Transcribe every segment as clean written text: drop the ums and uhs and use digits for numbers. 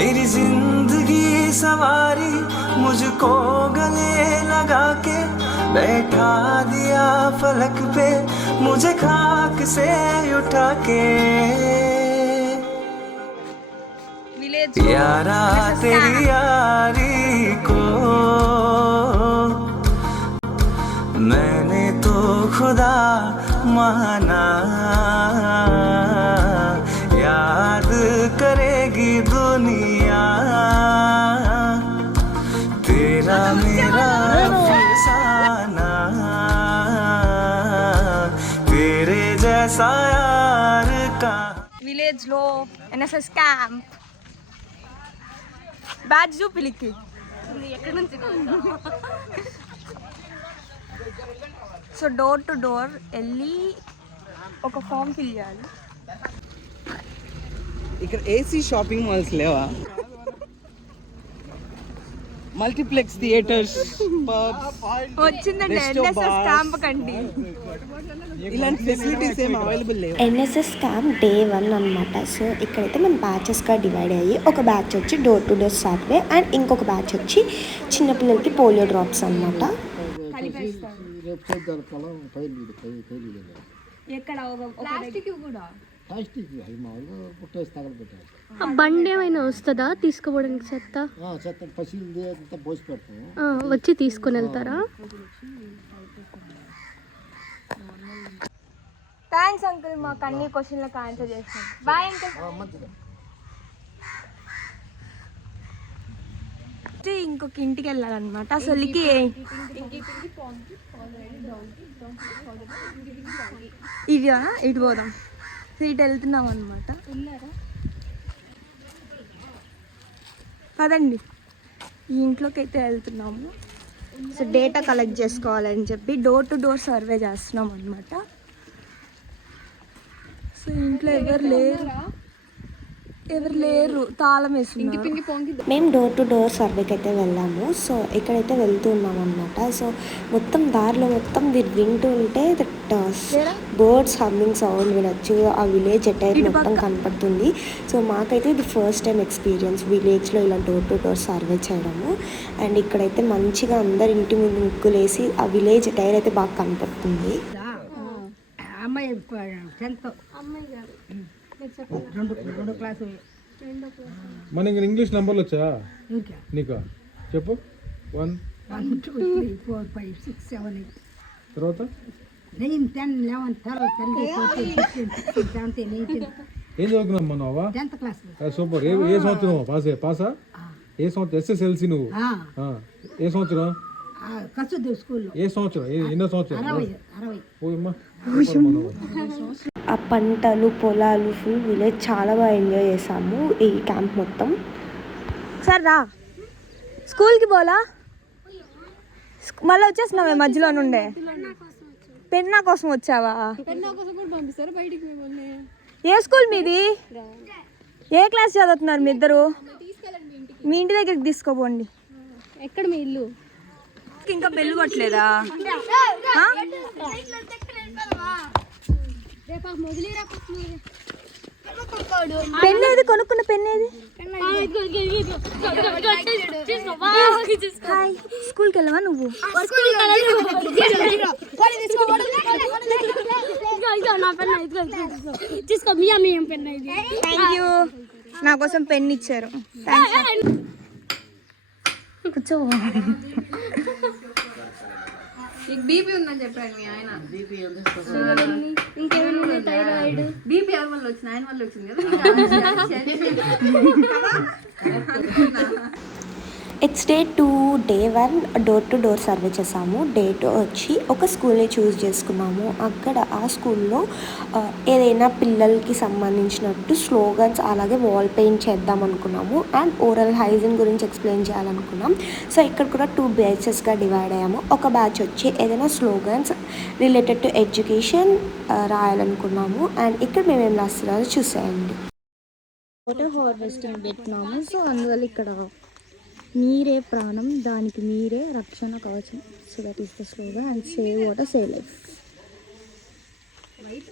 मेरी जिंदगी सवारी मुझको गले लगा के बैठा दिया फलक पे मुझे खाक से उठा के यारा तेरी यारी को मैंने तो खुदा माना याद करेगी दुनिया तेरा मेरा फसाना तेरे जैसा यार का విలేజ్ లో ఎన్ఎస్ఎస్ క్యాంప్ బ్యాడ్జ్ చూపిలికి ఎక్కడి నుంచి సో డోర్ టు డోర్ వెళ్ళి ఒక ఫామ్ ఫిల్ చేయాలి. ఇక్కడ ఏసీ షాపింగ్ మాల్స్ లేవా? మల్టీప్లెక్స్ థియేటర్స్ వచ్చిందంటే ఎన్ఎస్ఎస్ క్యాంప్ కండి ఇలాంటి ఫెసిలిటీస్ ఏం అవైలబుల్ లేవు. ఎన్ఎస్ఎస్ క్యాంప్ డే 1 అనమాట. సో ఇక్కడైతే మనం బ్యాచెస్గా డివైడ్ అయ్యి ఒక బ్యాచ్ వచ్చి door to door survey and ఇంకొక బ్యాచ్ వచ్చి చిన్నపిల్లలకి పోలియో డ్రాప్స్ అనమాట. బండి ఏమైనా వస్తుందా తీసుకుపోవడానికి? చెత్త వచ్చి తీసుకొని వెళ్తారా? థ్యాంక్స్ అంకుల్, మాకు అన్ని క్వశ్చన్లకు ఆన్సర్ చేస్తాం. Bye uncle. ఇంకొక ఇంటికి వెళ్ళాలన్నమాట. అసలుకి ఇదా ఇటు పోదాం. ఇటు వెళ్తున్నాం అనమాట. పదండి, ఈ ఇంట్లోకి అయితే వెళ్తున్నాము. సో డేటా కలెక్ట్ చేసుకోవాలని చెప్పి డోర్ టు డోర్ సర్వే చేస్తున్నాం అనమాట. సో ఇంట్లో ఎవరు లేరు, తాళం వేస్తున్నారు. మేము డోర్ టు డోర్ సర్వేకి అయితే వెళ్ళాము. సో ఇక్కడైతే వెళ్తూ ఉన్నాం అనమాట. సో మొత్తం దారిలో మొత్తం మీరు వింటూ ఉంటే బర్డ్స్ హమ్మింగ్ సౌండ్ వినొచ్చు. ఆ విలేజ్ ఎటైర్ మొత్తం కనపడుతుంది. సో మాకైతే ఇది ఫస్ట్ టైం ఎక్స్పీరియన్స్ విలేజ్లో ఇలా డోర్ టు డోర్ సర్వే చేయడము. అండ్ ఇక్కడైతే మంచిగా అందరు ఇంటి ముందు ముగ్గులేసి ఆ విలేజ్ ఎటైర్ అయితే బాగా కనపడుతుంది. మనకి ఇంగ్లీష్ నంబర్లు వచ్చా నీకా? చెప్పు. 1 2 3 4 5 6 7 8 తర్వాత 9 10 11 12 13 14 15 16 17 18. ఏం చదువుకున్నావు మనవా? 10th class. సూపర్. ఏ సంవత్సరం పాసా? ఏ సంవత్సరం? ఎస్ఎస్ఎల్సి నువ్వు? ఏ సంవత్సరం? ఏ సంవత్సరం? ఎన్నో సంవత్సరం? 60. ఆ పంటలు పొలాలు ఫుల్ విలేజ్ చాలా బాగా ఎంజాయ్ చేసాము ఈ క్యాంప్ మొత్తం. సార్ రా, స్కూల్కి పోలా? మళ్ళీ వచ్చేస్తున్నావే మధ్యలో నుండే. పెన్నా కోసం వచ్చావా? ఏ స్కూల్ మీది? ఏ క్లాస్ చదువుతున్నారు మీ ఇద్దరు? మీ ఇంటి దగ్గరికి తీసుకోపోండి. ఎక్కడ మీ ఇల్లు? ఇంకా బెల్లు కొట్టలేదా? పెన్ ఏది? కొనుక్కున్న పెన్ ఏది? స్కూల్కి వెళ్ళవా నువ్వు? థ్యాంక్ యూ, నా కోసం పెన్ ఇచ్చారు. కూర్చో. బీపీ ఉందని చెప్పాడు మీ ఆయన. ఇంకేమైనా థైరాయిడ్ బీపీ ఎవరి వల్ల వచ్చింది? ఆయన వల్ల వచ్చింది కదా. It's day 2 day 1 door to door survey చేసాము. డే 2 వచ్చి ఒక స్కూల్ని చూస్ చేసుకున్నాము. అక్కడ ఆ స్కూల్లో ఏదైనా పిల్లలకి సంబంధించినట్టు స్లోగన్స్ అలాగే వాల్ పెయింట్ చేద్దాం అనుకున్నాము. అండ్ ఓరల్ హైజీన్ గురించి ఎక్స్ప్లెయిన్ చేయాలనుకున్నాం. సో ఇక్కడ కూడా 2 బ్యాచెస్గా డివైడ్ అయ్యాము. ఒక బ్యాచ్ వచ్చి ఏదైనా స్లోగన్స్ రిలేటెడ్ టు ఎడ్యుకేషన్ రాయాలనుకున్నాము. అండ్ ఇక్కడ మేమేం రాస్తున్నారో చూసేయండి. వాటర్ హార్వెస్టింగ్ పెట్టినాము. సో అందువల్ల ఇక్కడ మీరే ప్రాణం, దానికి మీరే రక్షణ కవచం. So that is the slogan. And save water save life.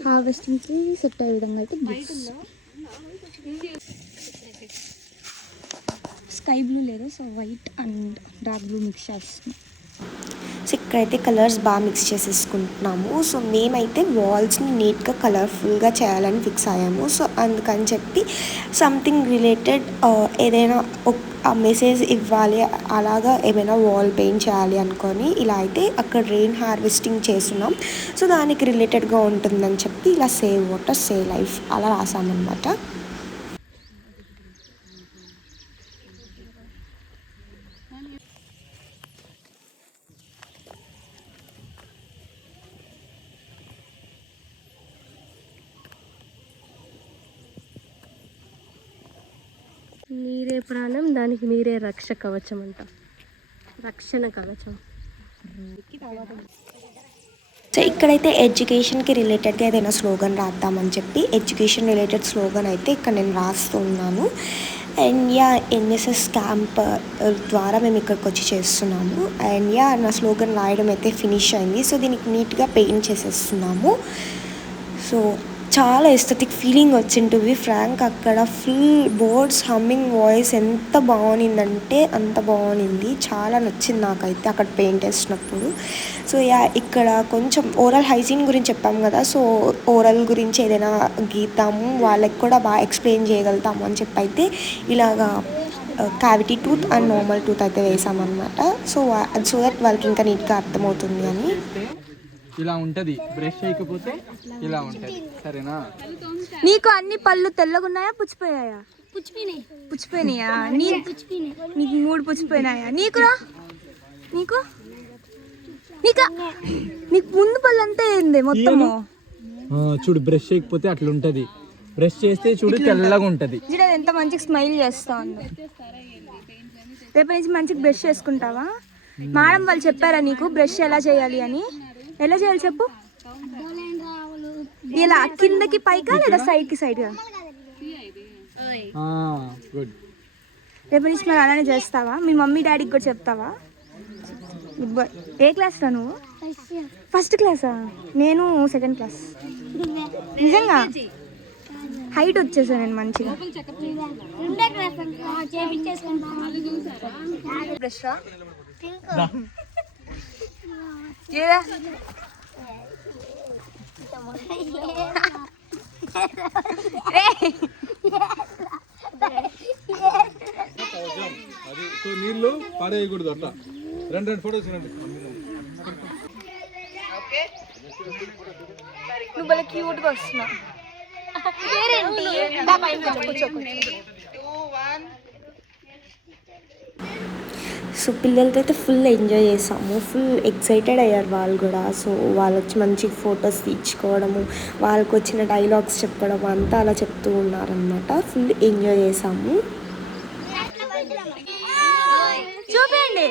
హార్వెస్టింగ్కి సెట్ అయ్యే విధంగా అయితే గిఫ్ట్స్. స్కై బ్లూ లేదు, so white and dark blue mix చేస్తున్నాం. సో ఇక్కడైతే కలర్స్ బాగా మిక్స్ చేసేసుకుంటున్నాము. సో మేమైతే వాల్స్ని నీట్గా కలర్ఫుల్గా చేయాలని ఫిక్స్ అయ్యాము. సో అందుకని చెప్పి సంథింగ్ రిలేటెడ్ ఏదైనా ఆ మెసేజ్ ఇవ్వాలి, అలాగా ఏమైనా వాల్ పెయింట్ చేయాలి అనుకొని ఇలా అయితే అక్కడ రెయిన్ హార్వెస్టింగ్ చేస్తున్నాం. సో దానికి రిలేటెడ్గా ఉంటుందని చెప్పి ఇలా సేవ్ వాటర్ సేవ్ లైఫ్ అలా రాసామన్నమాట. నీరే ప్రాణం, దానికి నీరే రక్ష కవచం అంట. రక్షణ కవచం. సో ఇక్కడైతే ఎడ్యుకేషన్కి రిలేటెడ్గా ఏదైనా స్లోగన్ రాద్దామని చెప్పి ఎడ్యుకేషన్ రిలేటెడ్ స్లోగన్ అయితే ఇక్కడ నేను రాస్తున్నాను. అండ్ యా ఎన్ఎస్ఎస్ క్యాంప్ ద్వారా మేము ఇక్కడికి వచ్చి చేస్తున్నాము. అండ్ యా నా స్లోగన్ రాయడం అయితే ఫినిష్ అయింది. సో దీనికి నీట్గా పెయింట్ చేసేస్తున్నాము. సో చాలా ఎస్థెటిక్ ఫీలింగ్ వచ్చింది టు బి ఫ్రాంక్. అక్కడ ఫుల్ బోర్డ్స్ హమ్మింగ్ వాయిస్ ఎంత బాగుండిందంటే అంత బాగుంది. చాలా నచ్చింది నాకైతే అక్కడ పెయింట్ వేసినప్పుడు. సో యా ఇక్కడ కొంచెం ఓరల్ హైజీన్ గురించి చెప్పాం కదా. సో ఓరల్ గురించి ఏదైనా గీతాము వాళ్ళకి కూడా బాగా ఎక్స్ప్లెయిన్ చేయగలుగుతాము అని చెప్పి అయితే ఇలాగా cavity tooth and normal tooth అయితే వేసామన్నమాట. సో దట్ వాళ్ళకి ఇంకా నీట్గా అర్థమవుతుంది అని. ఇలా ఉంటది, బ్రష్ చేయకపోతే ఇలా ఉంటది. సరేనా? నీకు అన్ని పళ్ళు తెల్లగున్నాయా పుచ్చిపోయాయా? పుచ్చిపోయినాయా? నీకు 3 పుచ్చిపోయినాయా? నీకురా? నీకు ముందు పళ్ళు అంతా ఏంది మొత్తము? చూడు, బ్రష్ చేయకపోతే అట్లా ఉంటది, బ్రష్ చేస్తే చూడు తెల్లగా ఉంటది. చూడ ఎంత మంచిగా స్మైల్ చేస్తా ఉంది. రేపు నుంచి మంచిగా బ్రష్ చేసుకుంటావా? మేడం వాళ్ళు చెప్పారా నీకు బ్రష్ ఎలా చేయాలి అని? ఎలా చేయాలి చెప్పు. ఇలా కిందకి పైకా లేదా సైడ్కి సైడ్గా? గుడ్. రేపు నుంచి మరి అలానే చేస్తావా? మీ మమ్మీ డాడీకి కూడా చెప్తావా? Good bye. ఏ క్లాస్ రా నువ్వు? ఫస్ట్ క్లాసా? నేను సెకండ్ క్లాస్. నిజంగా హైట్ వచ్చేసా నేను మంచిగా. బ్రష్ రా సో నీళ్ళు పారేయకూడదు అట్లా. 2 ఫోటోస్ నువ్వు భలే క్యూట్గా వస్తున్నావు. సో పిల్లలతో అయితే ఫుల్ ఎంజాయ్ చేసాము. ఫుల్ ఎక్సైటెడ్ అయ్యారు వాళ్ళు కూడా. సో వాళ్ళు వచ్చి మంచి ఫొటోస్ తీసుకోవడము, వాళ్ళకి వచ్చిన డైలాగ్స్ చెప్పడం అంతా అలా చెప్తూ ఉన్నారనమాట. ఫుల్ ఎంజాయ్ చేసాము. చూపండి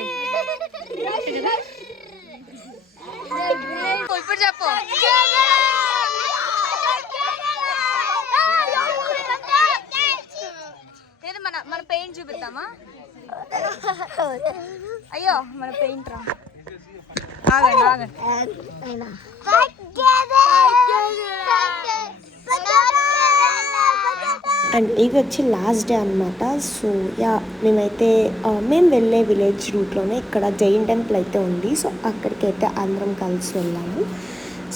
ఇప్పుడు చెప్పు. మన పెయింట్ చూపిద్దామా? అయ్యో మన పెయింట్ రా. అండ్ ఇది వచ్చి లాస్ట్ డే అనమాట. సో యా మేము వెళ్ళే విలేజ్ రూట్లోనే ఇక్కడ జైన్ టెంపుల్ అయితే ఉంది. సో అక్కడికైతే అందరం కలిసి వెళ్ళాము.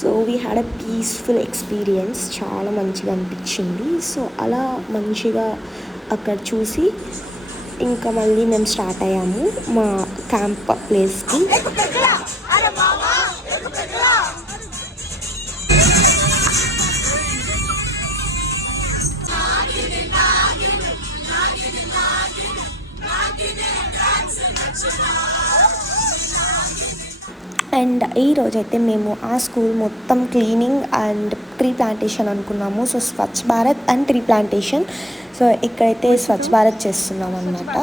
So we had a peaceful experience. చాలా మంచిగా అనిపించింది. సో అలా మంచిగా అక్కడ చూసి ఇంకా మళ్ళీ మేము స్టార్ట్ అయ్యాము మా క్యాంప్ ప్లేస్కి. అండ్ ఈరోజైతే మేము ఆ స్కూల్ మొత్తం క్లీనింగ్ అండ్ ట్రీ ప్లాంటేషన్ అనుకున్నాము. So Swachh Bharat and tree plantation. So ఇక్కడైతే స్వచ్ఛ భారత్ చేస్తున్నాం అన్నమాట.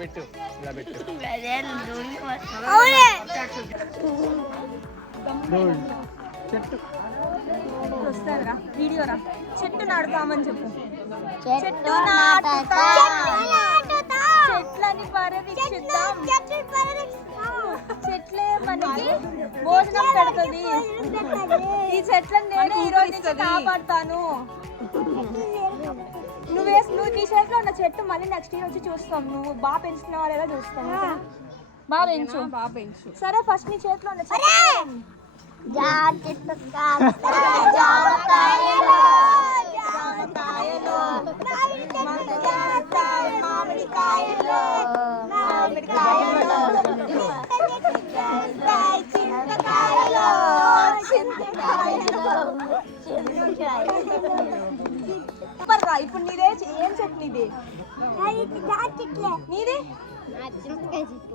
పెట్టు ఇలా పెట్టు వస్తారా వీడియో రా. చెట్టు నాటుతామని చెప్పు. చెట్టు చెట్లని పరిరక్షిద్దాం. చెట్లే మనకి భోజనం పెడుతుంది. ఈ చెట్లను నేను ఈ రోజు నుంచి కాపాడుతాను. నువ్వు నీ చేతిలో ఉన్న చెట్టు మళ్ళీ నెక్స్ట్ ఇయర్ వచ్చి చూస్తాం. నువ్వు బాగా పెంచుతున్నావా లేదా చూస్తాం. బాగా పెంచు. సరే ఫస్ట్ నీ చేతిలో ఉన్న చెట్టు ఇప్పుడు నీదే ఏం చెట్టు నీది?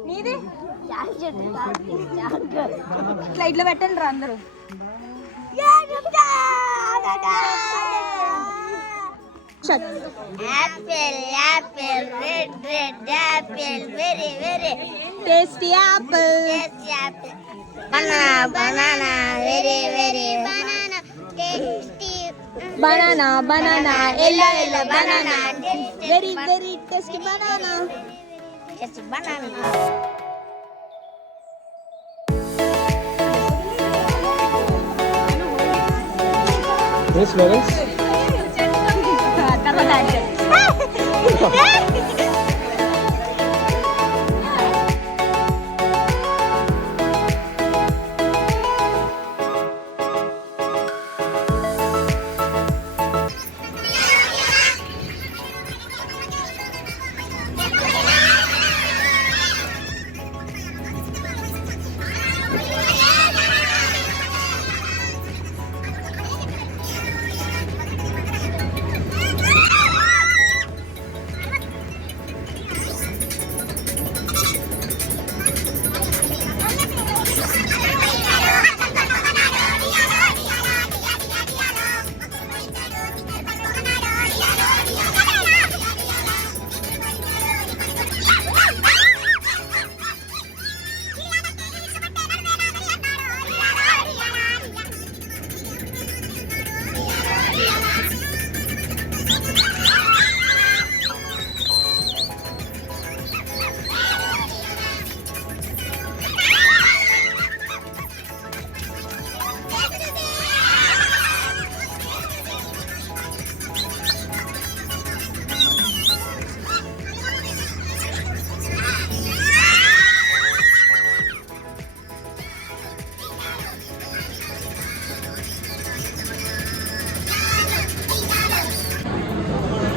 నీది ఇట్లా ఇట్లా పెట్టండి రా అందరూ. Tasty Apple. banana yellow banana very tasty banana. Yes, Lawrence.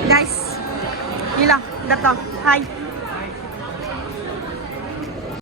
Guys, Lila, that's all. Hi.